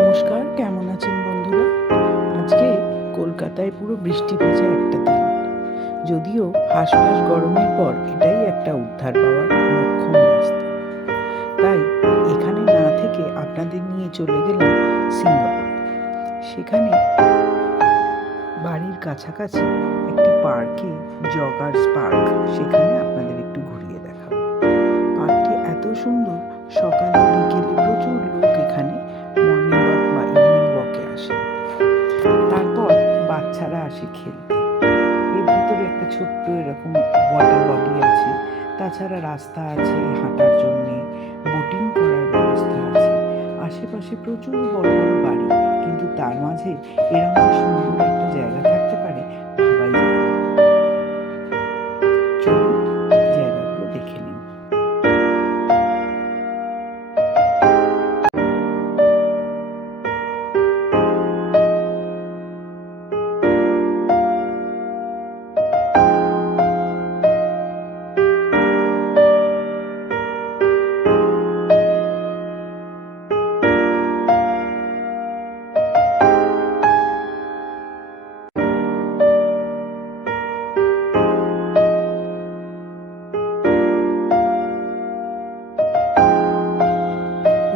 নমস্কার, কেমন আছেন বন্ধুরা? আজকে কলকাতায় পুরো বৃষ্টি ভেজা একটা দিন। যদিও হাঁসফাঁস গরমের পর এটাই একটা উদ্ধার পাওয়ার মোক্ষম রাস্তা। তাই এখানে না থেকে আপনাদের নিয়ে চলে গেলাম সিঙ্গাপুরে। সেখানে বাড়ির কাছাকাছি একটি পার্কে, জগার্স পার্ক, সেখানে আপনাদের একটু ঘুরিয়ে দেখাবো। পার্কটি এত সুন্দর, সকালে বিকেলে প্রচুর লোক এখানে মর্নিং ওয়াক বা ইভিনিং ওয়াকে আসে। তারপর বাচ্চারা আসে খেলতে। এর ভিতরে একটা ছোট্ট এরকম ওয়াটার বডি আছে। তাছাড়া রাস্তা আছে হাঁটার জন্যে, বোটিং করার ব্যবস্থা আছে। আশেপাশে প্রচুর বড় বড় বাড়ি, কিন্তু তার মাঝে এরকম যে সুন্দর একটা জায়গা থাকতে পারে ভাবাই যায় না। চলুন জায়গাগুলো দেখে নিন।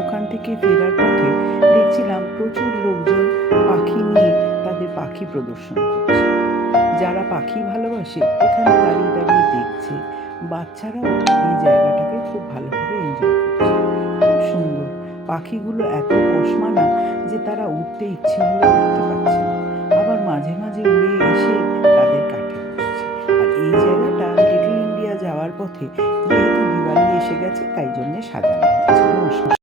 ওখান থেকে ফেরার পথে দেখছিলাম প্রচুর লোকজন পাখি নিয়ে তাদের পাখি প্রদর্শন করছে। যারা পাখি ভালোবাসে এখানে দাঁড়িয়ে দাঁড়িয়ে দেখছে। বাচ্চারাও এই জায়গাটাকে খুব ভালোভাবে এনজয় করছে। খুব সুন্দর। পাখিগুলো এত পোষমানা যে তারা উঠতে ইচ্ছে হলেও উঠতে পারছে না। আবার মাঝে মাঝে উড়ে এসে তাদের কাঠে বসছে। আর এই জায়গাটা লিটল ইন্ডিয়া যাওয়ার পথে যেহেতু দিওয়ালি এসে গেছে, তাই জন্যে সাজানো হয়েছে। নমস্কার।